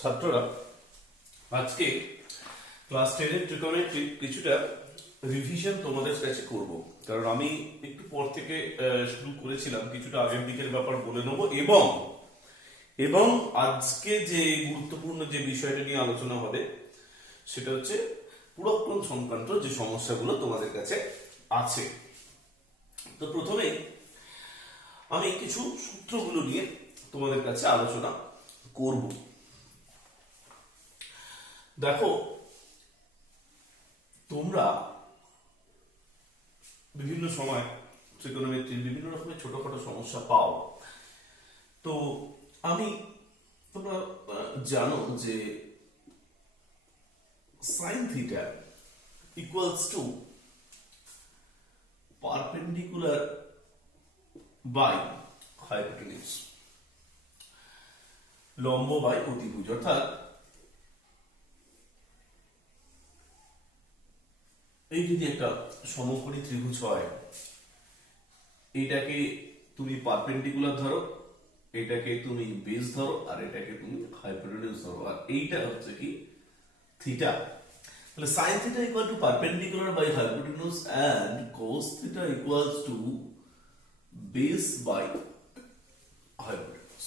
ছাত্ররা আজকে ক্লাস 10 এর ট্রিগোনোমেট্রি কিছুটা রিভিশন তোমাদের কাছে করব, কারণ আমি একটু পর থেকে শুরু করেছিলাম, কিছুটা আগের দিকের ব্যাপার বলে নেবো এবং এবং আজকে যে গুরুত্বপূর্ণ যে বিষয়টা নিয়ে আলোচনা হবে সেটা হচ্ছে পুরক্ষণ সংক্রান্ত যে সমস্যাগুলো তোমাদের কাছে আছে। তো প্রথমে আমি কিছু সূত্রগুলো নিয়ে তোমাদের কাছে আলোচনা করব। দেখো, তোমরা বিভিন্ন সময় ট্রিগোনোমেট্রির বিভিন্ন রকমের ছোটখাটো সমস্যা পাও। তো তোমরা জানো যে sine theta equals to perpendicular by hypotenuse, লম্ব বাই অতিভুজ। অর্থাৎ এই যদি একটা সমকোণী ত্রিভুজ হয়, এটাকে তুমি পারপেন্ডিকুলার ধরো, এটাকে তুমি বেস ধরো, আর এটাকে তুমি হাইপোটেনিউস ধরো, আর এইটা হচ্ছে কি থিটা। তাহলে sin theta equal to perpendicular by hypotenuse and cos theta equals to base by hypotenuse.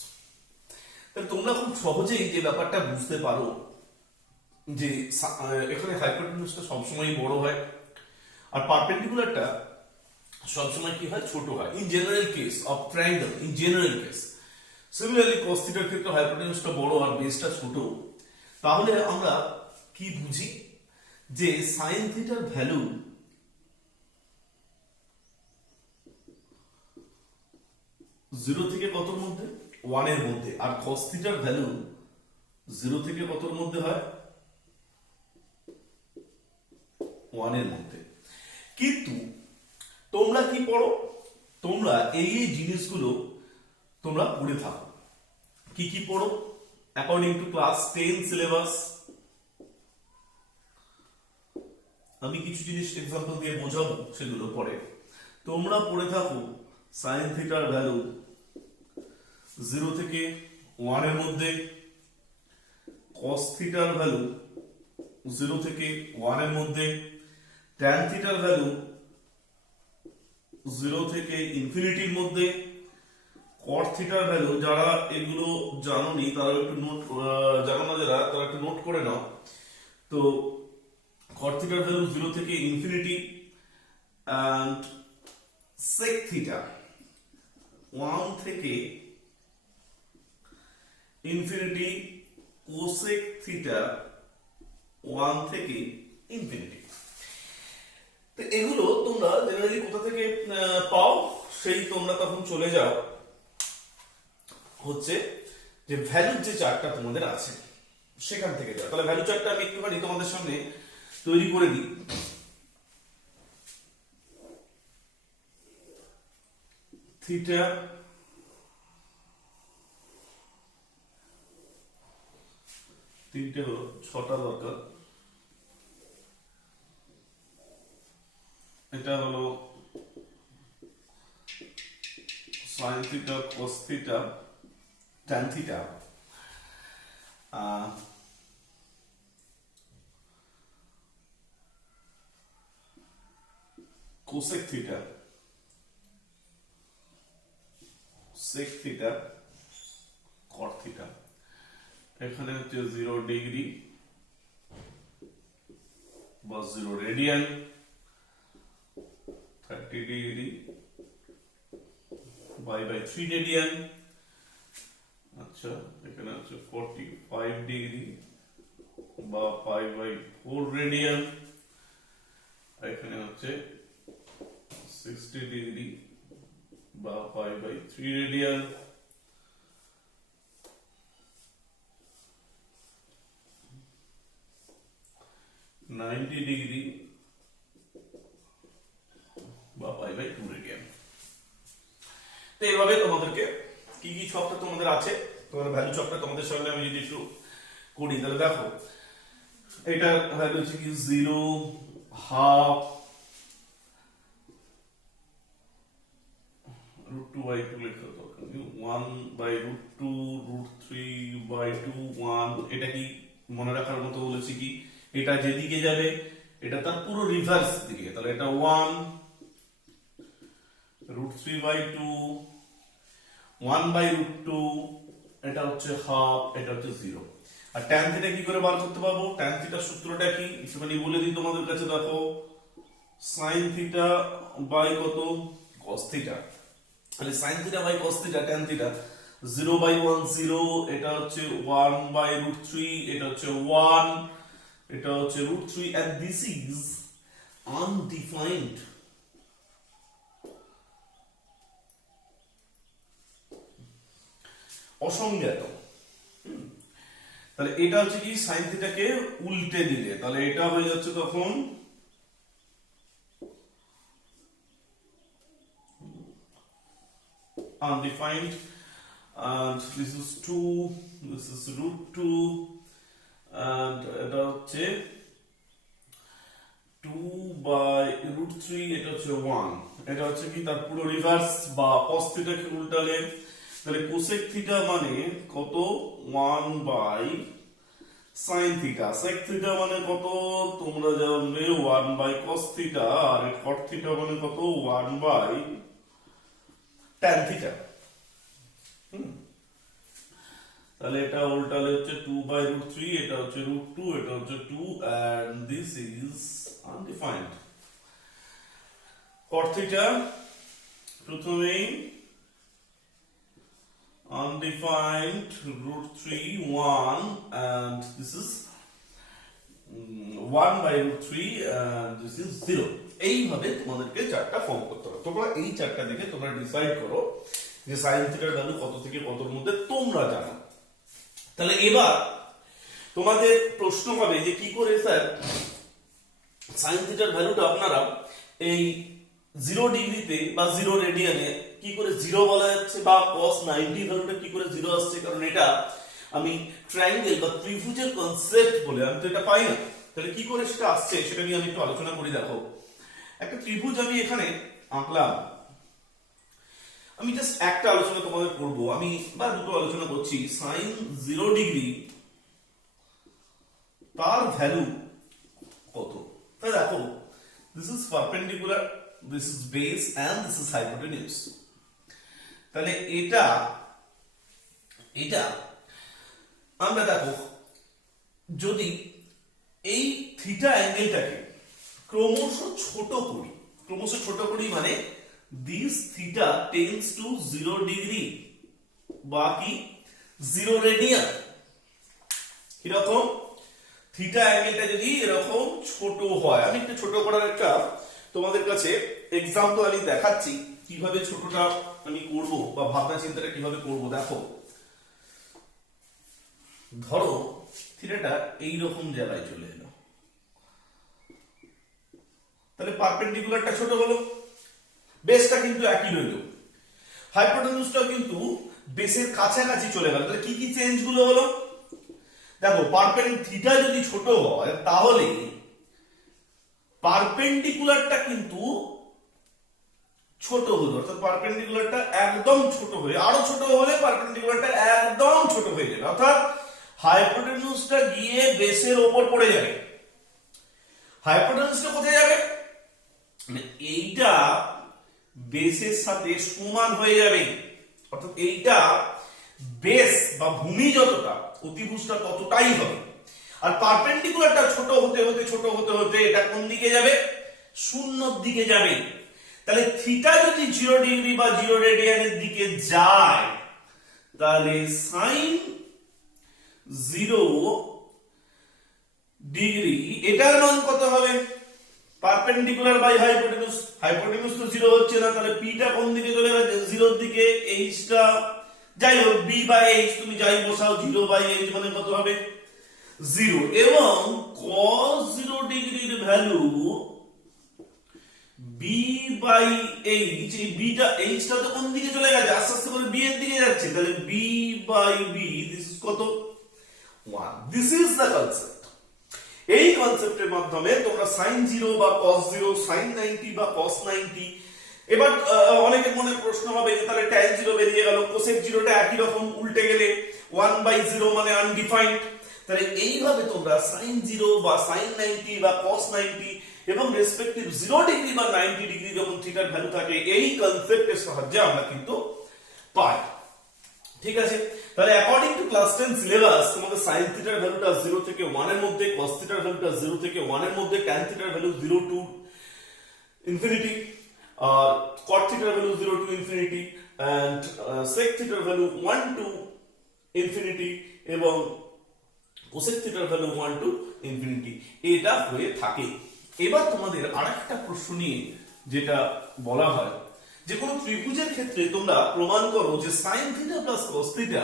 তাহলে তোমরা খুব সহজেই যে ব্যাপারটা বুঝতে পারো যে এখানে হাইপোটেনিউসটা সবসময় বড় হয় আর পারপেন্ডিকুলারটা সবসময় কি হয়, ছোট হয়। In general case of triangle, in general case similarly cos থিটার ক্ষেত্রে হাইপোটেনিউসটা বড় আর বেসটা ছোট। তাহলে আমরা কি বুঝি যে sin থিটার ভ্যালু জিরো থেকে কতর মধ্যে, 1 এর মধ্যে, আর cos থিটার ভ্যালু জিরো থেকে কতর মধ্যে হয়, 1 এর মধ্যে। কিন্তু তোমরা কি পড়ো, তোমরা এই জিনিসগুলো তোমরা পড়ে থাকো। কি কি পড়ো অ্যাকর্ডিং টু ক্লাস 10 সিলেবাস? আমি কিছু জিনিস এক্সাম্পল দিয়ে বোঝাবো, সেগুলো পরে তোমরা পড়ে থাকো sin থিটার ভ্যালু 0 থেকে 1 এর মধ্যে, cos থিটার ভ্যালু 0 থেকে 1 এর মধ্যে, tan থিটার ভ্যালু 0 থেকে ইনফিনিটির মধ্যে, cot থিটার ভ্যালু, যারা এগুলো জানোনি তারা একটু নোট, জানো না যারা তারা একটু নোট করে নাও। তো cot থিটার ভ্যালু 0 থেকে ইনফিনিটি, and sec থিটা 1 থেকে ইনফিনিটি, cosec থিটা 1 থেকে ইনফিনিটি। তো এগুলো তোমরা জেনারেলি কোথা থেকে পাও, সেই তোমরা তখন চলে যাও হচ্ছে যে ভ্যালুর যে চার্টটা তোমাদের আছে সেখান থেকে যাও। তাহলে ভ্যালু চার্টটা আমি একটুখানি তোমাদের সামনে তৈরি করে দিই। থিটা তিনটে হলো, 6টা দরকার। এটা হলো sin theta, cos theta, tan theta, cosec theta, sec theta, cot theta. এখানে হচ্ছে 0 ডিগ্রি বা 0 রেডিয়ান, 30 ডিগ্রি বাই 3 রেডিয়ান। আচ্ছা, এখানে হচ্ছে 45 ডিগ্রি বা পাই বাই 4 রেডিয়ান, এখানে হচ্ছে 60 ডিগ্রি বা পাই বাই 3 রেডিয়ান, ডিগ্রি বা পাই বাই 2 রেডিয়ান। তো এইভাবে তোমাদেরকে কি কি ছকটা তোমাদের আছে, তোমাদের ভ্যালু ছকটা তোমাদের সামনে আমি যদি একটু করি, তাহলে দেখো এটা ভ্যালু হচ্ছে কি 0, হাফ, √2/2 লেখা দরকার 1/√2√3/2 1, এটা কি মনে রাখার মতো বলেছি কি এটা যেদিকে যাবে এটা তার পুরো রিভার্স দিকে, তাহলে এটা 1√3/2 1/√2, এটা হচ্ছে হাফ, এটা হচ্ছে 0। আর tan থিটা কি করে বার করতে পারবো? tan থিটার সূত্রটা কি একটুখানি বলে দিই তোমাদের কাছে। দেখো sin থিটা বাই কত cos থিটা, তাহলে sin theta by cos theta tan theta 0/1 0, এটা হচ্ছে 1/√3, এটা হচ্ছে 1, এটা হচ্ছে √3, and this is undefined। অসংজ্ঞাত। তাহলে এটা হচ্ছে কি sin থিটাকে উল্টে দিলে তাহলে এটা হয়ে যাচ্ছে তখন undefined, and this is 2, this is √2, and এটা হচ্ছে 2/√3, এটা হচ্ছে 1, এটা হচ্ছে কি তার পুরো রিভার্স বা cos থিটাকে উল্টালে তাহলে cosec থিটা মানে কত 1/sin থিটা, sec থিটা মানে কত তোমরা জানবে 1/cos থিটা, আর cot থিটা মানে কত 1/tan থিটা। তাহলে এটা উল্টালে হচ্ছে 2/√3, এটা হচ্ছে √2, এটা হচ্ছে 2, and this is undefined। cot theta প্রথমেই undefined √3 1, and this is 1/√3, and this is 0। এইভাবে তোমাদেরকে চারটা ফর্ম করতে হবে। তোমরা এই চারটা দেখে তোমরা ডিসাইড করো যে sin থিটার ভ্যালু কত থেকে কতর মধ্যে তোমরা জানো। তাহলে এবার তোমাদের প্রশ্ন হবে যে কি করে স্যার sin থিটার ভ্যালুটা আপনারা এই 0 ডিগ্রিতে বা 0 রেডিয়ানে কি করে 0 বলা যাচ্ছে, বা cos 90 ভ্যালুটা কি করে 0 আসছে, কারণ এটা আমি ট্রায়াঙ্গেল বা ত্রিভুজের কনসেপ্ট বলে আমি তো এটা পাই না। তাহলে কি করে সেটা আসছে সেটা নিয়ে আমি একটু আলোচনা করি। দেখো একটা ত্রিভুজ আমি এখানে আঁকলাম, আমি জাস্ট একটা আলোচনা তোমাদের করব, আমি বা দুটো আলোচনা করছি। sin 0 ডিগ্রি তার ভ্যালু কত? তাহলে দেখো this is perpendicular, this is base, and this is hypotenuse। তাহলে এটা আমরা দেখো যদি এই থিটা অ্যাঙ্গেলটাকে ক্রমশ ছোট করি মানে this theta tends to 0 degree বা কি 0 রেডিয়ান। এরকম থিটা অ্যাঙ্গেলটা যদি এরকম ছোট হয়, আমি একটু ছোট করার একটা তোমাদের কাছে এক্সাম্পল আমি দেখাচ্ছি কিভাবে ছোটটা আমি করব বা ভাবনা চিন্তাটা কিভাবে করব। দেখো ধরো থিটাটা এই রকম জায়গায় চলে এলো, তাহলে পারপেন্ডিকুলারটা ছোট হলো, বেসটা কিন্তু একই রইল, হাইপোটেনিউসটা কিন্তু বেসের কাছাকাছি চলে গেল। তাহলে কি কি চেঞ্জ গুলো হলো? দেখো থিটা যদি ছোট হয় তাহলে পারপেন্ডিকুলারটা কিন্তু ছোট হলো, অর্থাৎ পারপেন্ডিকুলারটা একদম ছোট হয়ে আরো ছোট হলে পারপেন্ডিকুলারটা একদম ছোট হয়ে যাবে, অর্থাৎ হাইপোটেনিউসটা গিয়ে বেসের ওপর পড়ে যাবে। হাইপোটেনিউসটা কোথায় যাবে? এইটা বেসের সাথে সমান হয়ে যাবে, অর্থাৎ এইটা বেস বা ভূমি যতটা অতিভুজটা ততটাই হবে। আর পারপেন্ডিকুলারটা ছোট হতে হতে এটা কোন দিকে যাবে? শূন্যর দিকে যাবে। তাহলে থিটা যদি 0 ডিগ্রি বা 0 রেডিয়ানের দিকে যায় তাহলে sin 0 ডিগ্রি এটার মান কত হবে? পারপেন্ডিকুলার বাই হাইপোটেনিউস, হাইপোটেনিউস তো 0 হচ্ছে না, তাহলে p টা কোন দিকে চলে গেছে? 0 এর দিকে। h টা যাই হোক b বাই h তুমি যাই বসাও, 0 বাই h মানে কত হবে? 0। এবং cos 0 ডিগ্রির ভ্যালু b বাই h, এই b টা h টা তো কোন দিকে চলে গেছে? আস্তে আস্তে করে b এর দিকে যাচ্ছে, তাহলে b by b this is কত? 1। This is the concept. এই কনসেপ্টের মাধ্যমে তোমরা sin 0 বা cos 0, sin 90 বা cos 90 এবার অনেকের মনে প্রশ্ন হবে যে তাহলে tan 0 বেরিয়ে গেল, cosec 0টা একই রকম, উল্টে গেলে 1/0 মানে আনডিফাইন্ড। তাহলে এইভাবে তোমরা sin 0 বা sin 90 বা cos 90 এবং রেসপেক্টিভ 0 ডিগ্রি বা 90 ডিগ্রি যখন থিটার ভ্যালু থাকে এই কনসেপ্টের সাহায্যে আমরা কিন্তু পাই। ঠিক আছে, তাহলে অ্যাকর্ডিং টু ক্লাস 10 সিলেবাস তোমাদের sin থিটার ভ্যালুটা 0 থেকে 1 এর মধ্যে, cos থিটার ভ্যালুটা 0 থেকে 1 এর মধ্যে, tan থিটার ভ্যালু 0 টু ইনফিনিটি, আর cot থিটার value 0 to infinity, and sec থিটার ভ্যালু 1 টু ইনফিনিটি এবং cosec থিটার ভ্যালু 1 টু ইনফিনিটি, এটা হয়ে থাকে। এবার তোমাদের আরেকটা প্রশ্ন নিয়ে যেটা বলা হয় যে কোন ত্রিভুজের ক্ষেত্রে তোমরা প্রমাণ করো যে sin theta plus cos theta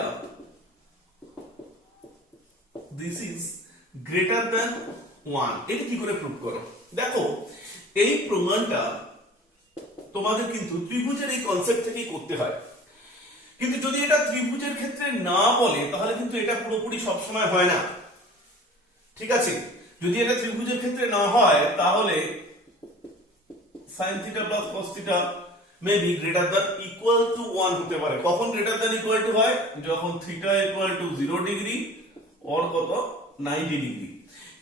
this is greater than 1, এটা কি করে প্রুভ করো? দেখো এই প্রমাণটা তোমাদের কিন্তু ত্রিভুজের এই কনসেপ্ট থেকেই করতে হয়, কিন্তু যদি এটা ত্রিভুজের ক্ষেত্রে না বলে তাহলে কিন্তু এটা পুরোপুরি সবসময় হয় না। ঠিক আছে, যদি এটা ত্রিভুজের ক্ষেত্রে না হয় তাহলে sin theta plus cos theta may be greater than equal to 1 হতে পারে। কখন গ্রেটার দ্যান ইকুয়াল টু হয়? যখন theta equal to 0 degree or কত 90 ডিগ্রি।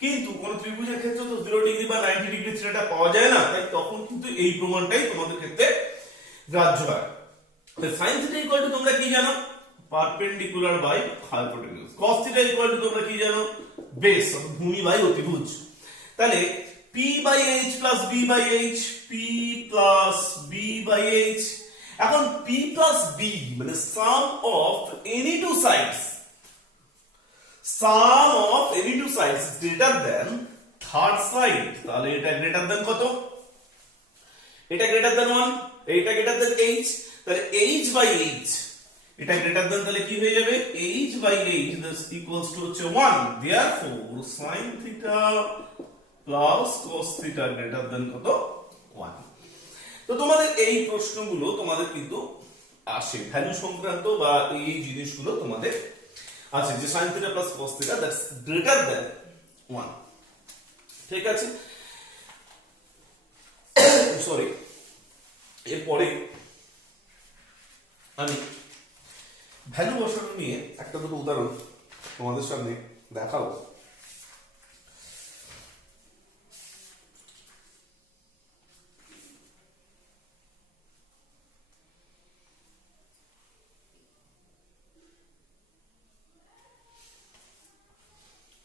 কিন্তু কোন ত্রিভুজের ক্ষেত্রে তো 0 ডিগ্রি বা 90 ডিগ্রি থিটাটা পাওয়া যায় না, তাই তখন কিন্তু এই প্রমাণটাই তোমাদের ক্ষেত্রে গ্রাহ্য হয়। তাই sin থিটা ইকুয়াল টু তোমরা কি জানো? Perpendicular by hypotenuse. cos theta equal to তোমরা কি জানো? বেস, ভূমি বাই অতিভুজ। তাহলে p by h plus b by h, p plus b by h। এখন p প্লাস b মানে sum of any two sides, sum of any two sides greater than third side. তাহলে এটা greater than কত? এটা greater than 1, এইটা greater than h, তাহলে h by h এটা greater than, তাহলে কি হয়ে যাবে? h by h this equals to হচ্ছে 1। Therefore sin theta plus cos theta greater than কত? 1। তো তোমাদের এই প্রশ্নগুলো তোমাদের কিন্তু আসে, ভ্যালু সংক্রান্ত বা এই জিনিসগুলো তোমাদের আছে যে sin theta plus cos theta that's greater than 1। ঠিক আছে, সরি, এরপরে আমি ভ্যালু বসানো নিয়ে একটা দুটো উদাহরণ তোমাদের সামনে দেখাবো।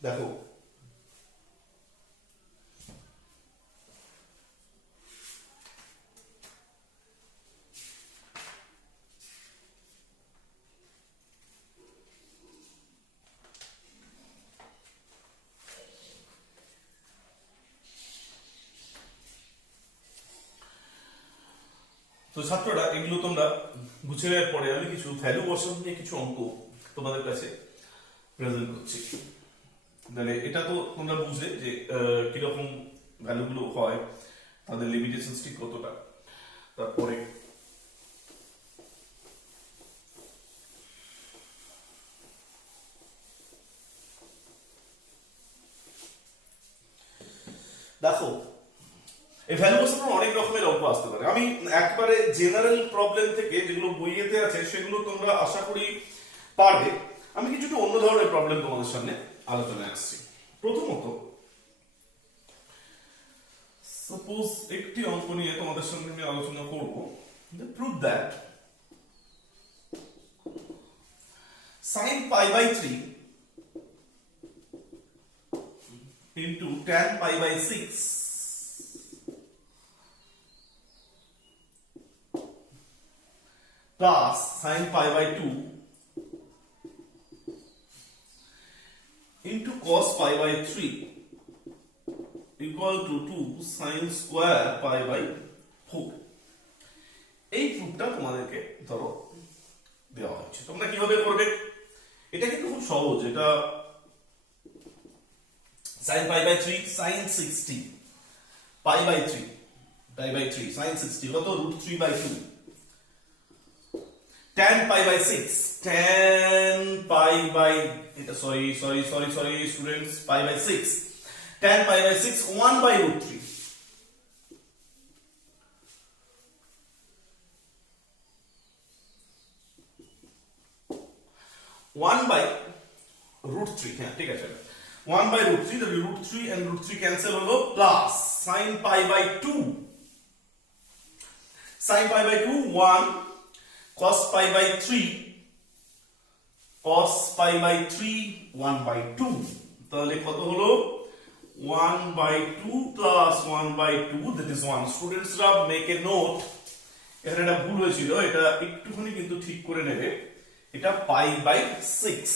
দেখো তো ছাত্ররা এগুলো তোমরা বুঝে নেওয়ার পরে আমি কিছু ভ্যালু বসানো নিয়ে কিছু অঙ্ক তোমাদের কাছে প্রেজেন্ট করছি। তাহলে এটা তো তোমরা বুঝলে যে কিরকম ভ্যালুগুলো হয়, তাদের লিমিটেশনস ঠিক কতটা। তারপরে দেখো এই ভ্যালু বসানোর অনেক রকমের অঙ্ক আসতে পারে। আমি একবারে জেনারেল প্রবলেম থেকে যেগুলো বইয়েতে আছে সেগুলো তোমরা আশা করি পারবে। আমি কিছুটা অন্য ধরনের প্রবলেম তোমাদের সামনে আলোচনায় আসছি। প্রথমত সাপোজ একটি অঙ্ক নিয়ে তোমাদের সঙ্গে আমি আলোচনা করব যে prove that sin pi by 3 into tan pi by 6 plus sin pi by 2 into cos pi by 3 equal to 2 sin square pi by 4। এই প্রুফটা তোমাদেরকে ধরো দেওয়া হচ্ছে, তোমরা কিভাবে করবে? এটা কিন্তু খুব সহজ। এটা sin pi by 3 sin 60 pi by 3 sin 60 কত √3 by 2 tan pi by 6 tan pi by এটা sorry students pi by 6 tan pi by 6 1 by √3 1/√3, হ্যাঁ ঠিক আছে, 1/√3, তাহলে √3 and √3 ক্যান্সেল হলো, plus sin π/2, sin π/2 1 cos π/3, cos π/3 1/2, তাহলে কত হলো 1/2 plus 1/2, that is 1. স্টুডেন্টসরা মেক এ নোট, এখানে একটা ভুল হয়েছিল, এটা একটুখানি কিন্তু ঠিক করে নেবে, এটা π/6,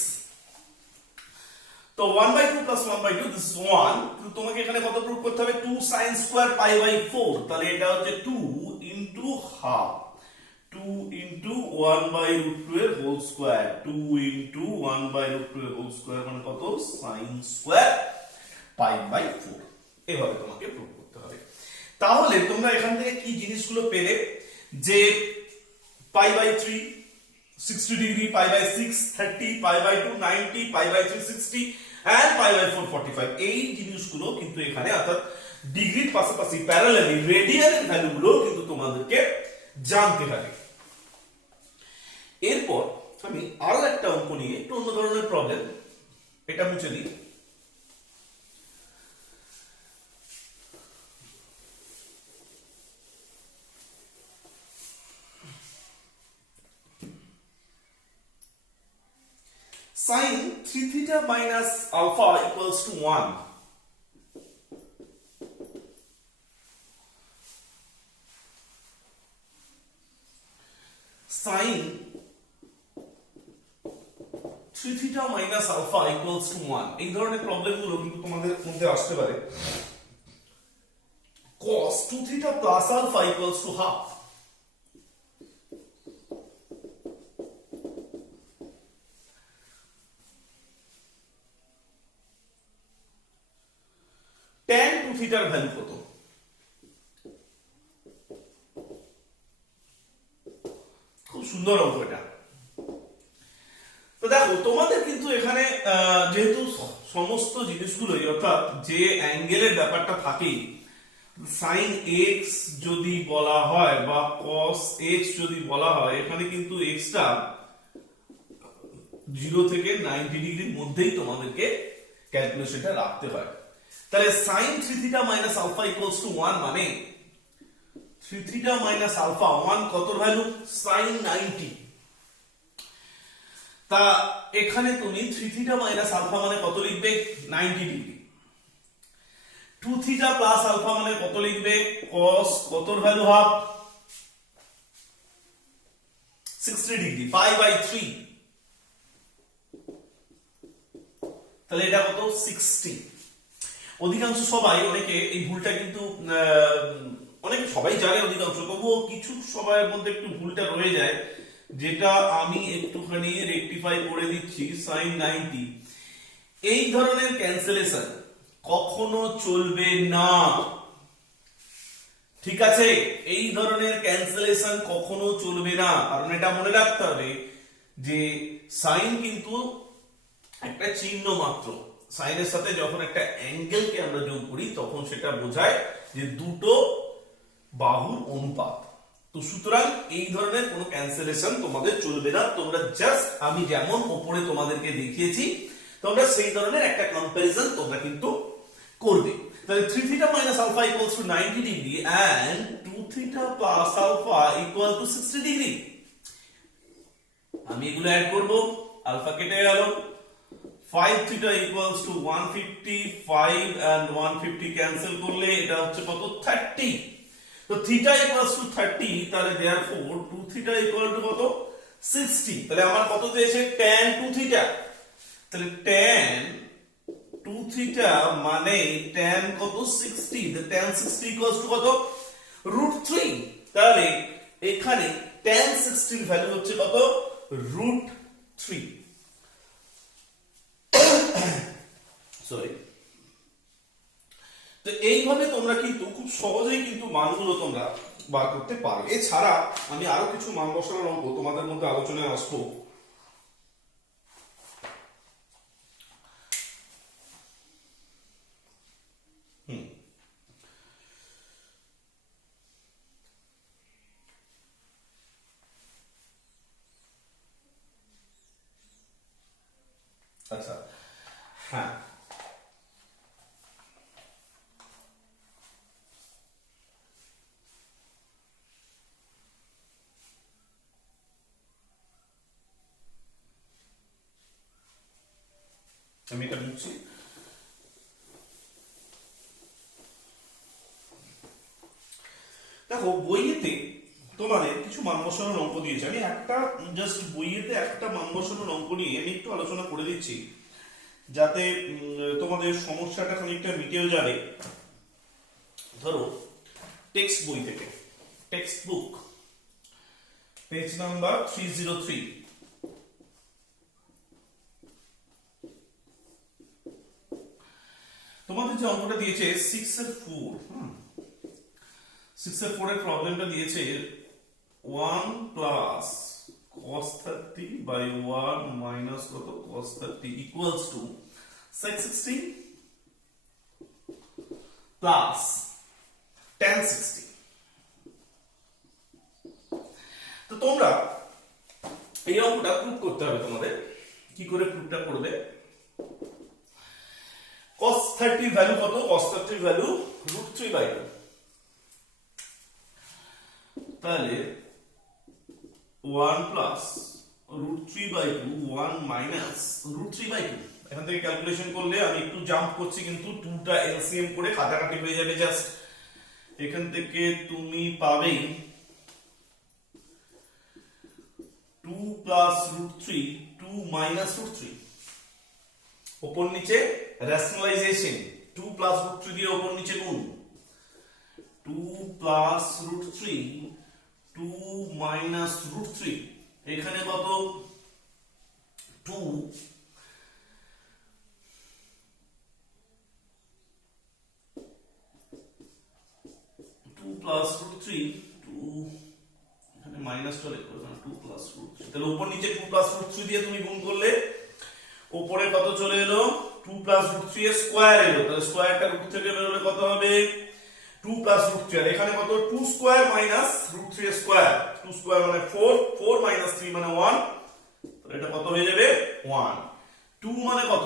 তো 1/2 plus 1/2, this is 1, কিন্তু তোমাকে এখানে কত প্রুফ করতে হবে, 2 sin square π/4, তাহলে এটা হচ্ছে 2 into half, 2 into 1/√2 এর হোল স্কয়ার, 2 into 1/√2 এর হোল স্কয়ার মানে কত, sin square π/4, এভাবে তোমাকে প্রুফ করতে হবে। তাহলে তোমরা এখান থেকে কি জিনিসগুলো পেলে, যে π/3 60 ডিগ্রি, π/6 30, π/2 90, π/3 60 and π/4 45, এই জিনিসগুলো কিন্তু এখানে অর্থাৎ ডিগ্রির পাশাপাশি প্যারালালি রেডিয়ানের ভ্যালুগুলো কিন্তু তোমাদেরকে জানতে হবে। এরপর আমি আরো একটা অঙ্ক নিয়ে একটু অন্য ধরনের প্রবলেম, এটা মুছে দিই। sin 3 theta minus alpha equals to 1. Sin 3 theta minus alpha equals to 1, এই ধরনের প্রবলেমগুলো কিন্তু তোমাদের মধ্যে আসতে পারে। cos 2 theta plus alpha equals to half, tan 2 থিটার ভ্যালু কত, খুব সুন্দর অঙ্ক এটা। তো দেখো তোমাদের কিন্তু এখানে যেহেতু সমস্ত জিনিসগুলোই অর্থাৎ যে অ্যাঙ্গেলের ব্যাপারটা থাকে, sin x যদি বলা হয় বা cos x যদি বলা হয়, এখানে কিন্তু x টা 0 থেকে 90 ডিগ্রির মধ্যেই তোমাদেরকে ক্যালকুলেশনটা রাখতে হয়। তাহলে sin 3 theta minus alpha equals to 1 মানে 3 theta minus alpha 1 কত ভ্যালু, sin 90, তা এখানে তুমি 3 theta minus alpha মানে কত লিখবে, 90 ডিগ্রি, 2 theta plus alpha মানে কত লিখবে, cos কত ভ্যালু হাফ, 60 ডিগ্রি, π/3, তাহলে এটা কত 60। অধিকাংশ সবাই, অনেকে এই ভুলটা কিন্তু অনেকে সবাই জানে অধিকাংশ, তবুও কিছু সবাইয়ের মধ্যে একটু ভুলটা রয়ে যায়, যেটা আমি একটুখানি রেকটিফাই করে দিচ্ছি। sin 90, এই ধরনের ক্যান্সেলেশন কখনো চলবে না, ঠিক আছে, এই ধরনের ক্যান্সেলেশন কখনো চলবে না, কারণ এটা মনে রাখতে হবে যে সাইন কিন্তু একটা চিহ্ন মাত্র, সাইনের সাথে যখন একটা অ্যাঙ্গেলকে আমরা যোগ করি তখন সেটা বোঝায় যে দুটো বাহুর অনুপাত। তো সুতরাং এই ধরনের কোনো ক্যান্সেলেশন তোমাদের চলবে না, তোমরা জাস্ট আমি যেমন উপরে তোমাদেরকে দেখিয়েছি তোমরা সেই ধরনের একটা কম্পারিজন তোমরা কিন্তু করবে। তাহলে 3 theta minus alpha equals to 90 degree and 2 theta plus alpha equal to 60 degree, আমি এগুলো অ্যাড করব, আলফা কেটে গেল, 5 theta equals to 150, 5 and 150 cancel করলে এটা হচ্ছে কত, 30, তো theta equals to 30, তাহলে therefore 2 theta equal to কত, 60, তাহলে আমার কত দিয়েছে, tan 2 theta, তাহলে tan 2 theta মানে tan কত, 60, the tan 60 equals to কত, √3, তাহলে এখানে tan 60 এর ভ্যালু হচ্ছে কত, √3, সরি। তো এইভাবে তোমরা কিন্তু খুব সহজেই কিন্তু মানগুলো তোমরা বার করতে পারো। এছাড়া আমি আরো কিছু মান বসানোর অঙ্ক তোমাদের মধ্যে আলোচনায় আসবো। আচ্ছা, হ্যাঁ, আমি এটা বুঝছি। দেখো বইয়েতে তোমাদের কিছু মান বসানোর অঙ্ক দিয়েছে, আমি একটা জাস্ট বইয়েতে একটা মান বসানোর অঙ্ক নিয়ে আমি একটু আলোচনা করে দিচ্ছি যাতে তোমাদের সমস্যাটা খানিকটা মিটেও যাবে। ধরো টেক্সট বই থেকে, টেক্সট বুক পেজ নাম্বার 303, তোমাদের যে অঙ্কটা দিয়েছে 6/4, 6/4 এর প্রবলেমটা দিয়েছে 1 প্লাস cos 30 বাই 1 মাইনাস কত cos 30 equals to sec 60 plus tan 60। তো তোমরা এই অঙ্কটা প্রুভ করতে হবে তোমাদের। কি করে প্রুভটা করবে? cos 30 ভ্যালু কত? cos 30 value √3/2। তাহলে 1 প্লাস √3/2 1 মাইনাস √3/2। এখান থেকে ক্যালকুলেশন করলে আমি একটু জাম্প করছি কিন্তু 2টা এলসিএম করে কাটাকাটি হয়ে যাবে। জাস্ট এখান থেকে তুমি পাবে 2 প্লাস √3 2 মাইনাস √3, উপর নিচে রেশনালাইজেশন, 2 প্লাস √3 দিয়ে উপর নিচে গুণ, 2 প্লাস √3 2 মাইনাস √3, এখানে কত 2 প্লাস √3 2, এখানে মাইনাসটা লিখতে হবে না, 2 প্লাস √3। তাহলে উপর নিচে 2 প্লাস √3 দিয়ে তুমি গুণ করলে উপরে কত চলে এলো 2 প্লাস √3 এর স্কয়ার এলো। তাহলে স্কয়ারটা রুট থেকে বের হলে কত হবে 2 প্লাস √3, আর এখানে কত 2 স্কয়ার মাইনাস √3 এর স্কয়ার, 2 স্কয়ার মানে 4, 4 মাইনাস 3 মানে 1, তাহলে এটা কত হয়ে যাবে 1। 2 মানে কত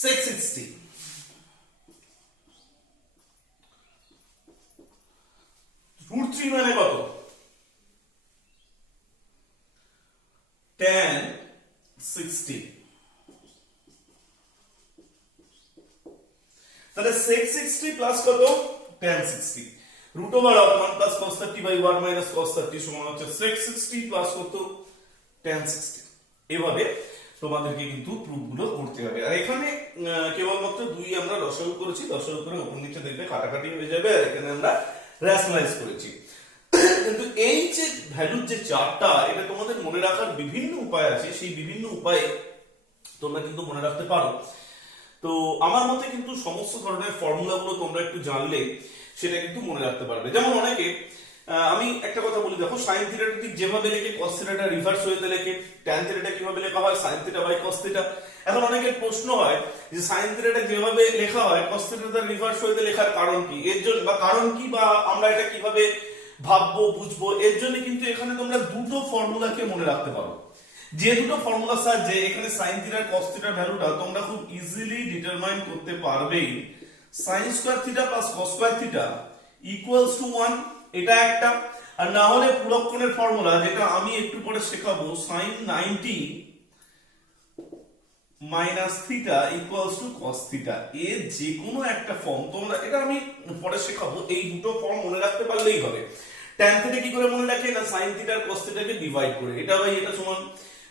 sec 60, √3 মানে কত tan 60। তাহলে sec 60 প্লাস কত tan 60, root over of 1 plus cos 30 by 1 minus cos 30 সমান হচ্ছে sec 60 প্লাস কত tan 60। এভাবে তোমাদেরকে কিন্তু প্রুফ গুলো করতে হবে। আর এখানে কেবলমাত্র 2 আমরা লসাগু করেছি, লসাগু করে উপর নিচে দেখবে কাটাকাটি হয়ে যাবে, আর এখানে আমরা রেশনালাইজ করেছি। কিন্তু এই যে ভ্যালুর যে চার্টটা, এটা তোমাদের মনে রাখার বিভিন্ন উপায় আছে, সেই বিভিন্ন উপায়ে তোমরা কিন্তু মনে রাখতে পারো। তো আমার মতে কিন্তু সমস্ত ধরনের ফর্মুলাগুলো তোমরা একটু জানলে সেটা কিন্তু মনে রাখতে পারবে। যেমন অনেকে, আমি একটা কথা বলি, দেখো সাইন থিটাটা ঠিক যেভাবে লেখে কস থিটাটা রিভার্স হয়ে লেখে, ট্যান থিটাটা কিভাবে লেখা হয় sine theta by cos theta. এখন অনেকের প্রশ্ন হয় যে সাইন থিটাটা যেভাবে লেখা হয় কস থিটাটা রিভার্স হয়ে লেখার কারণ কি, এর জন্য বা কারণ কি, বা আমরা এটা কিভাবে ভাববো বুঝবো। এর জন্য কিন্তু এখানে তোমরা দুটো ফর্মুলাকে মনে রাখতে পারো, যে দুটো ফর্মুলার সাহায্যে এখানে sin থিটা cos থিটার ভ্যালুটা তোমরা খুব ইজিলি ডিটারমাইন করতে পারবে। sin square theta plus cos square theta equals two 1, এটা একটা। আর না হলে পুরক্ষণের ফর্মুলা, যেটা আমি একটু পরে শেখাবো, sin 90 minus theta equals two cos theta, এর যে কোনো একটা ফর্ম তোমরা, এটা আমি পরে শেখাবো, এই দুটো ফর্ম মনে রাখতে পারলেই হবে। tan থিটা কি করে মনে রাখে না, sin থিটা আর cos থিটাকে ডিভাইড করে, এটা বাই এটা সমান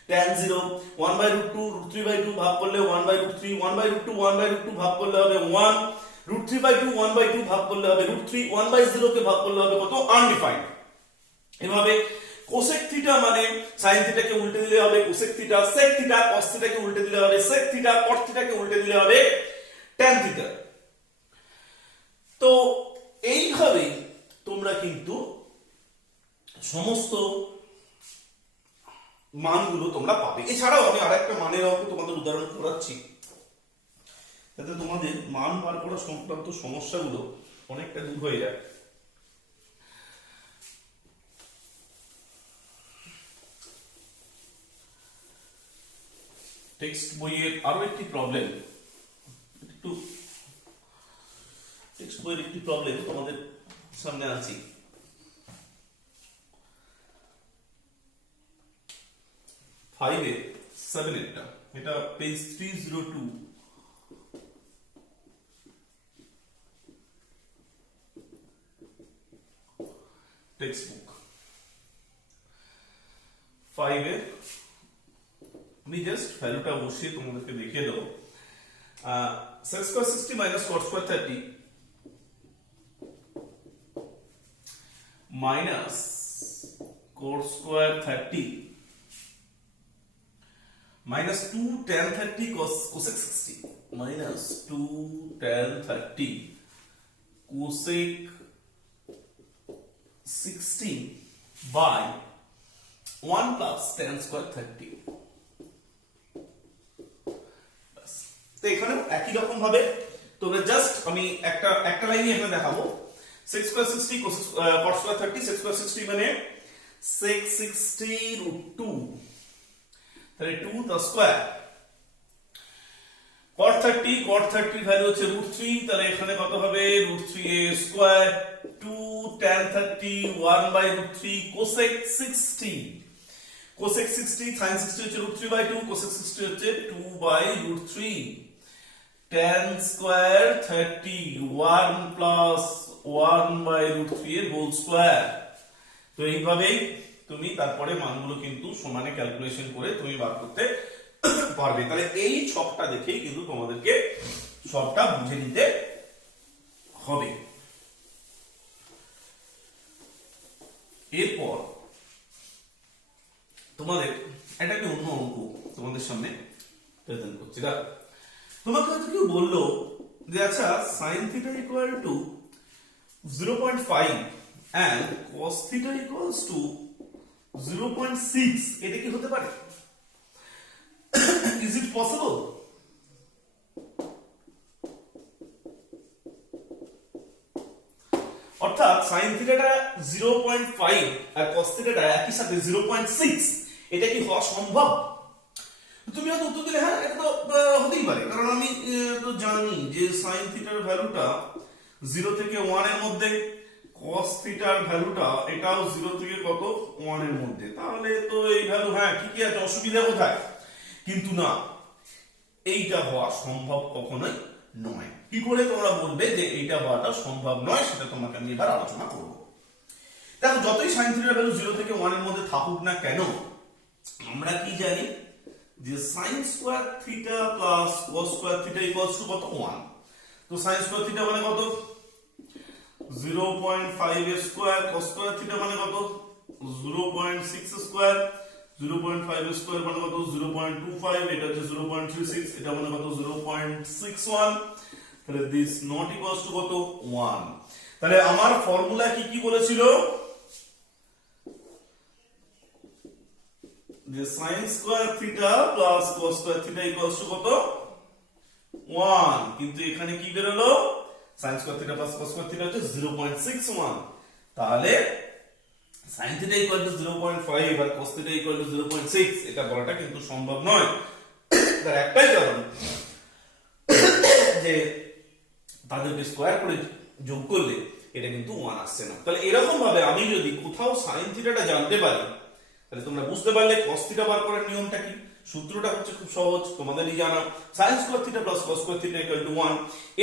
tan 0 1/√2 √3/2 ভাগ করলে 1/√3 1/√2 1/√2 ভাগ করলে হবে 1 √3/2 1/2 ভাগ করলে হবে √3 1/0 কে ভাগ করলে হবে কত আনডিফাইন্ড। এভাবে কোসেক থিটা মানে sin থিটাকে উল্টে দিলে হবে cosec theta, sec theta cos থিটাকে উল্টে দিলে হবে sec থিটা, cot থিটাকে উল্টে দিলে হবে tan থিটা। তো এইভাবে তোমরা কিন্তু সমস্ত মানগুলো তোমরা পাবে। এছাড়াও আমি আরেকটা মানের অঙ্ক তোমাদের উদাহরণ করাচ্ছি, যাতে তোমাদের মান বার করা সংক্রান্ত সমস্যাগুলো অনেকটা দূর হয়ে যায়। টেক্সট বইয়ের আরো একটি প্রবলেম, একটু টেক্সট বইয়ের একটি প্রবলেম তোমাদের সামনে আছি। ফাইভে 7 এটা পেজ 302, টেক্সট বুক 5 আমি জাস্ট ভ্যালুটা বসিয়ে তোমাদেরকে দেখিয়ে দেবো। sec square 60 minus cot square 30 minus cot square 30 minus 2 tan 30 cosec 60 minus 2 tan 30 cosec 60 by 1 plus tan square 30। তো এখানে একই রকম ভাবে তোমরা জাস্ট আমি একটা লাইনই এখানে দেখাবো। sec square 60 cos square 30, sec square 60 মানে sec 60 root 2, তাহলে 2 the square, cot 30 ভ্যালু হচ্ছে root 3, তাহলে এখানে কত হবে root 3a square, 2 tan 30 1 by root 3 cosec 60, cosec 60 sin 60 হচ্ছে root 3 by 2, cosec 60 হচ্ছে 2 by root 3, tan square 30 1 plus 1 by root 3 এর হোল স্কয়ার। তো এইভাবেই তুমি তারপরে মানগুলো কিন্তু সমানে ক্যালকুলেশন করে তুমি বার করতে পারবে। তাহলে এই ছকটা দেখেই কিন্তু তোমাদেরকে সবটা বুঝে নিতে হবে। এরপর তোমাদের একটা অন্য অঙ্ক তোমাদের সামনে প্রেজেন্ট করছি। দেখো, তোমাকে হয়তো কেউ বললো যে আচ্ছা sin theta equal to 0.5 and cos theta equals to 0.6, এটা কি হতে পারে? Is it possible? অর্থাৎ sin থিটাটা 0.5 আর cos থিটাটা একই সাথে 0.6, এটা কি হওয়া সম্ভব? তুমি হয়তো উত্তর দিলে হ্যাঁ, এটা তো হতেই পারে, কারণ আমি তো জানি যে sin থিটার ভ্যালুটা 0 থেকে 1 এর মধ্যে, cos থিটার ভ্যালুটা এটাও 0 থেকে কত 1 এর মধ্যে, তাহলে তো এই ভ্যালু হ্যাঁ ঠিকই আছে, অসুবিধা কোথায়? কিন্তু না, এইটা হওয়া সম্ভব কখনোই নয়। কি করে তোমরা বলবে যে এইটা হওয়াটা সম্ভব নয়, সেটা তোমাকে আমি এবার আলোচনা করব। দেখো, যতই sin থিটার ভ্যালু 0 থেকে 1 এর মধ্যে থাকুক না কেন, আমরা কি জানি যে sin square theta plus cos square theta equals to কত 1। তো sin স্কয়ার থিটা মানে কত 0.5 স্কয়ার, cos স্কয়ার থিটা মানে কত 0.6 স্কয়ার, 0.5 স্কয়ার মানে কত 0.25, এটা হচ্ছে 0.36, এটা মানে কত 0.61, তাহলে দিস নট ইকুয়ালস টু কত 1। তাহলে আমার ফর্মুলা কি কি বলেছিল যে sin square theta plus cos square theta equals to কত 1, কিন্তু এখানে কি বের হলো sin square theta plus cos square theta হচ্ছে 0.61, তাহলে sin থিটা ইকুয়াল টু 0.5 আর cos থিটা ইকুয়াল টু 0.6, এটা বলাটা কিন্তু সম্ভব নয়। তার একটাই কারণ যে তাদেরকে স্কয়ার করে যোগ করলে এটা কিন্তু 1 আসছে না। তাহলে এরকম ভাবে আমি যদি কোথাও sin থিটাটা জানতে পারি, তাহলে তোমরা বুঝতে পারলে cos থিটা বার করার নিয়মটা কি। সূত্রটা হচ্ছে খুব সহজ, তোমাদেরই জানা, sin square theta plus cos square theta equal two 1।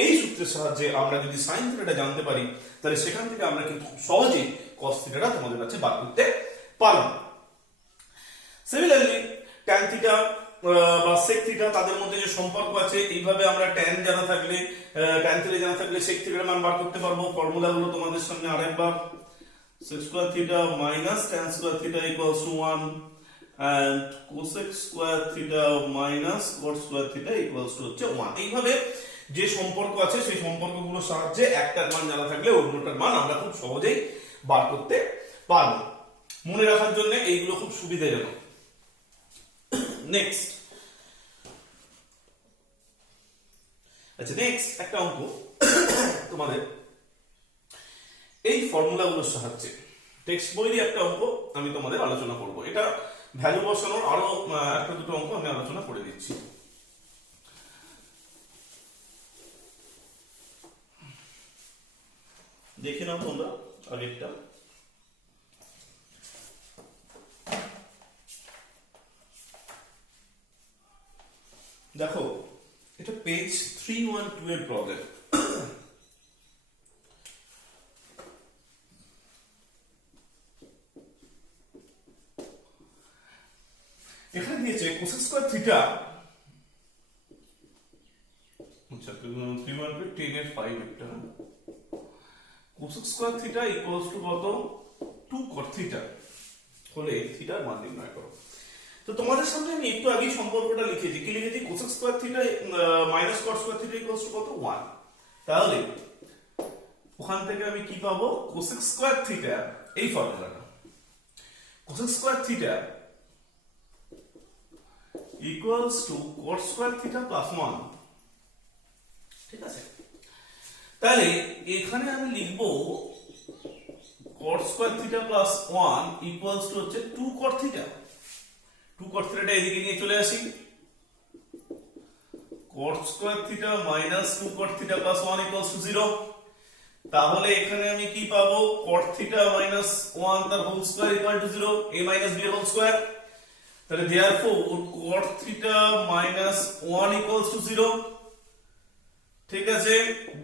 এই সূত্রের সাহায্যে আমরা যদি sin থিটাটা জানতে পারি, তাহলে সেখান থেকে আমরা কিন্তু খুব সহজেই cos থিটাটা তোমাদের কাছে বার করতে পারব। সিমিলারলি tan থিটা বা sec থিটা, তাদের মধ্যে যে সম্পর্ক আছে, এইভাবে আমরা tan জানা থাকলে, tan থিটা জানা থাকলে sec থিটার মান বার করতে পারবো। ফর্মুলাগুলো তোমাদের সামনে আরেকবার, sec square theta minus tan square theta equals two 1 and cosec square theta minus cot square theta equals to হচ্ছে 1। এইভাবে যে সম্পর্ক আছে সেই সম্পর্কগুলোর সাহায্যে একটার মান জানা থাকলে অন্যটার মান আমরা খুব সহজেই বার করতে পারবো। মনে রাখার জন্য এইগুলো খুব সুবিধাজনক। নেক্সট, আচ্ছা নেক্সট একটা অঙ্ক তোমাদের এই ফর্মুলাগুলোর সাহায্যে, টেক্সট বইয়েরই একটা অঙ্ক আমি তোমাদের আলোচনা করব। এটা ভ্যালু বসানোর আরো একটা দুটো অঙ্ক আমি আলোচনা করে দিচ্ছি। দেখে নাও তোমরা আগেরটা। দেখো এটা পেজ 312 এর প্রবলেম। এখানে দিয়েছে কোসেক স্কয়ার থিটা, আচ্ছা 310 এর 5 একটা, cosec square theta equals to কত 2 cot থিটা হলে থিটার মান নির্ণয় করো। তো তোমাদের সামনে আমি একটু আগেই সম্পর্কটা লিখেছি, কি লিখেছি, cosec square theta minus caught square theta equals to কত 1। তাহলে ওখান থেকে আমি কি পাবো, কোসেক স্কয়ার থিটা, এই ফর্মুলাটা cosec square theta equals two কট স্কয়ার থিটা প্লাস 1। ঠিক আছে, তাহলে এখানে আমি লিখবো cot square theta plus 1 equals to হচ্ছে 2 cot থিটা। 2 cot থিটাটা এদিকে নিয়ে চলে আসি, cot square theta minus 2 cot theta plus 1 equals to 0। তাহলে এখানে আমি কি পাবো, cot থিটা মাইনাস 1 তার whole square equal to 0, a minus b এর হোল স্কয়ার। তাহলে therefore cot theta minus 1 equals to 0। ঠিক আছে,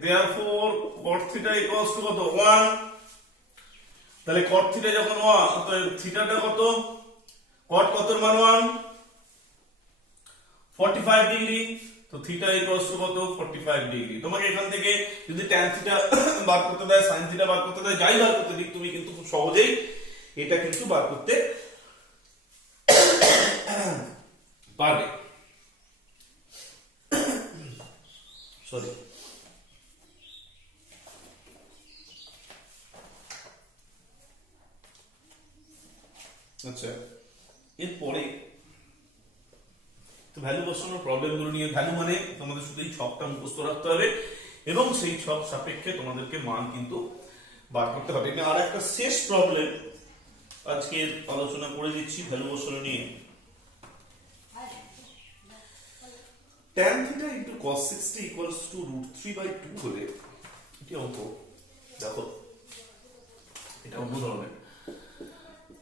therefore cot theta equals to কত 1। তাহলে cot থিটা যখন 1, তাহলে থিটাটা কত, cot কতর মান 1, 45 ডিগ্রি। তো থিটা ইকুয়ালস টু কত 45 ডিগ্রি। তোমাকে এখান থেকে যদি tan থিটা বার করতে দেয়, sin থিটা বার করতে দেয়, যাই বার করতে দিক, তুমি কিন্তু খুব সহজেই এটা কিন্তু বার করতে পারবে। সরি, আচ্ছা এরপরে তো ভ্যালু বসানোর প্রবলেমগুলো নিয়ে, ভ্যালু মানে তোমাদের শুধু এই ছকটা মুখস্থ রাখতে হবে এবং সেই ছক সাপেক্ষে তোমাদেরকে মান কিন্তু বার করতে হবে। আর একটা শেষ প্রবলেম আজকে আলোচনা করে দিচ্ছি ভ্যালু বসানো নিয়ে। tan theta into cos 60 equals to √3/2 হলে এটি অঙ্ক। দেখো এটা অন্য ধরনের,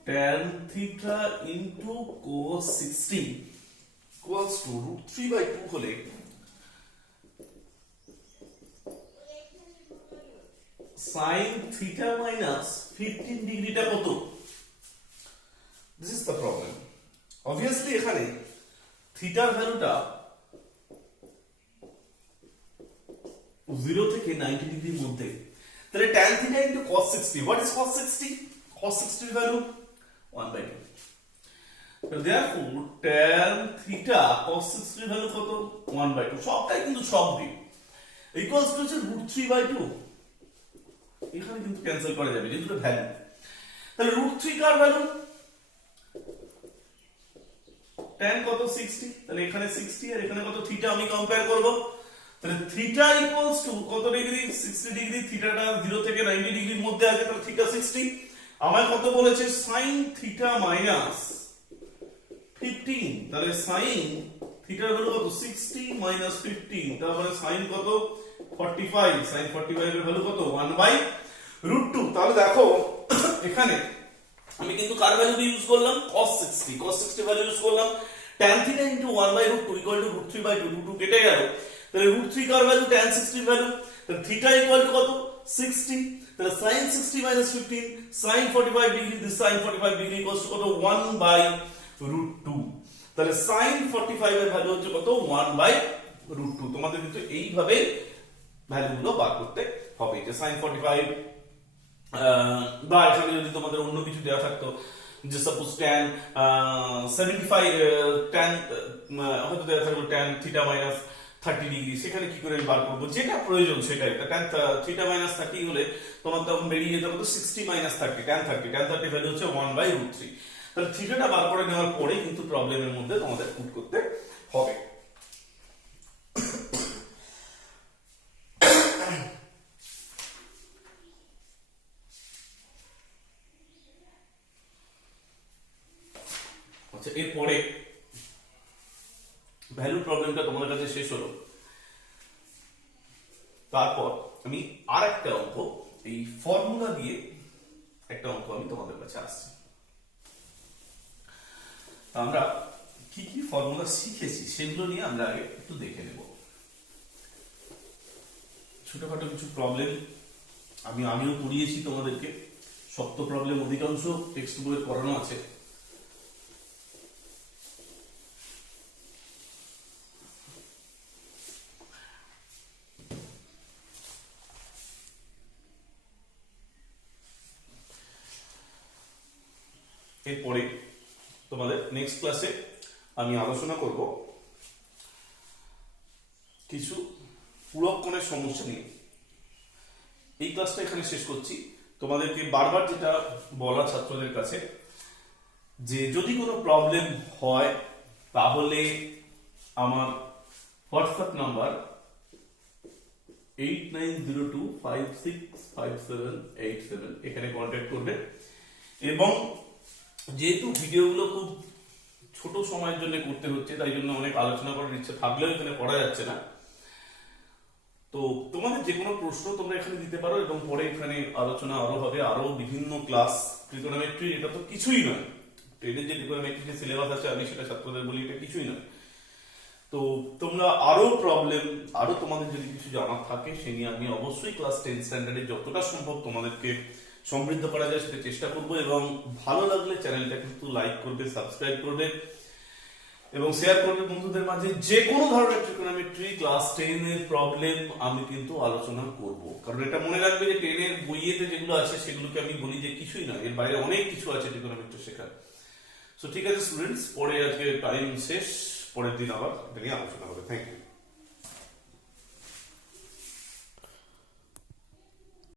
tan theta into cos 60 equals to √3/2 হলে sin থিটা মাইনাস 15 ডিগ্রিটা কত? This is the problem. Obviously এখানে থিটার ভ্যালুটা 0 থেকে 90 ডিগ্রির মধ্যে। তাহলে tan theta into cos 60, what is cos 60? cos 60 এর value 1/2। So therefore tan theta cos 60 এর ভ্যালু কত 1/2। সবটাই কিন্তু সব দিক ইকুয়ালস টু হচ্ছে √3/2। এখানে কিন্তু ক্যান্সেল করা যাবে যেহেতু এটা ভ্যালু। তাহলে √3 কার ভ্যালু, tan কত 60, তাহলে এখানে 60 আর এখানে কত থিটা আমি কম্পেয়ার করব। তাহলে থিটা ইকুয়ালস টু কত ডিগ্রি, 60 ডিগ্রি। থিটাটা 0 থেকে 90 ডিগ্রির মধ্যে আছে, তাহলে থিটা 60। আমার কত বলেছে, sin থিটা মাইনাস 15। তাহলে sin থিটার ভ্যালু কত 60 মাইনাস 15, তারপরে sin কত 45, sin 45 এর ভ্যালু কত 1/√2। তাহলে দেখো এখানে আমি কিন্তু কার ভ্যালু ইউজ করলাম, cos 60 ভ্যালু ইউজ করলাম। tan theta into 1/√2 equal to √3/2, √2 কেটে গেল। তাহলে √3 কার ভ্যালু, tan 60 এর ভ্যালু। তাহলে থিটা ইকুয়াল টু কত 60। তাহলে sin 60 minus 15, sin 45 degree, this sin 45 degree equals to কত 1/√2। তাহলে sin 45 এর ভ্যালু হচ্ছে কত 1/√2। তোমাদের কিন্তু এইভাবে ভ্যালুগুলো বার করতে হবে, যে sin 45 বা এখানে যদি তোমাদের অন্য কিছু দেওয়া থাকতো, যে সাপোজ tan 75, tan হয়তো দেওয়া থাকলো tan থিটা মাইনাস 30 ডিগ্রি, সেখানে কি করে বার করবো, যেটা প্রয়োজন সেটাই। tan থিটা মাইনাস 30 হলে তোমার তখন বেরিয়ে যেতে হবে 60 মাইনাস 30, tan 30 ভ্যালু হচ্ছে 1/√3। তাহলে থিটাটা বার করে নেওয়ার পরে কিন্তু প্রবলেমের মধ্যে তোমাদের পুট করতে হবে। আচ্ছা এরপরে ভ্যালু প্রবলেমটা তোমাদের কাছে শেষ হলো। তারপর আমি আর একটা অঙ্ক, এই ফর্মুলা দিয়ে একটা অঙ্ক আমি তোমাদের কাছে আসছি। আমরা কি কি ফর্মুলা শিখেছি সেগুলো নিয়ে আমরা আগে একটু দেখে নেব। ছোটখাটো কিছু প্রবলেম আমিও পড়িয়েছি তোমাদেরকে, শক্ত প্রবলেম অধিকাংশ টেক্সট বইয়ে করানো আছে। এরপরে তোমাদের নেক্সট ক্লাসে আমি আলোচনা করব কিছু পূরককোণের সমস্যা নিয়ে। এই ক্লাসটা এখানে শেষ করছি। তোমাদেরকে বারবার যেটা বলা ছাত্রদের কাছে, যে যদি কোনো প্রবলেম হয় তাহলে আমার হোয়াটসঅ্যাপ নাম্বার 8902565787 এখানে কন্ট্যাক্ট করবে। এবং যেহেতু ভিডিওগুলো খুব ছোট সময়ের জন্য করতে হচ্ছে, তাই জন্য অনেক আলোচনা করার ইচ্ছা থাকলেও এখানে পড়া যাচ্ছে না। তো তোমাদের যে কোনো প্রশ্ন তোমরা এখানে দিতে পারো, এবং পরে এখানে আলোচনা আরো হবে, আরো বিভিন্ন ক্লাস। ট্রিগোনোমেট্রি এটা তো কিছুই নয়, ট্রেনের যে ট্রিগোনোমেট্রি যে সিলেবাস আছে আমি সেটা ছাত্রদের বলি এটা কিছুই নয়। তো তোমরা আরো প্রবলেম, আরো তোমাদের যদি কিছু জানার থাকে সে নিয়ে আমি অবশ্যই ক্লাস 10 স্ট্যান্ডার্ডে যতটা সম্ভব তোমাদেরকে সমৃদ্ধ করা যায় সেটা চেষ্টা করবো। এবং ভালো লাগলে চ্যানেলটা কিন্তু লাইক করবে, সাবস্ক্রাইব করবে এবং শেয়ার করবে বন্ধুদের মাঝে। যে কোনো ধরনের ট্রিগোনোমেট্রি ক্লাস 10 এর প্রবলেম আমি কিন্তু আলোচনা করব, কারণ এটা মনে রাখবে যে 10 এর বইয়েতে যেগুলো আছে সেগুলোকে আমি বলি যে কিছুই না, এর বাইরে অনেক কিছু আছে ট্রিগোনোমেট্রি শেখার। সো ঠিক আছে স্টুডেন্টস, পরে আজকে টাইম শেষ, পরের দিন আবার এটা নিয়ে আলোচনা হবে। Thank you.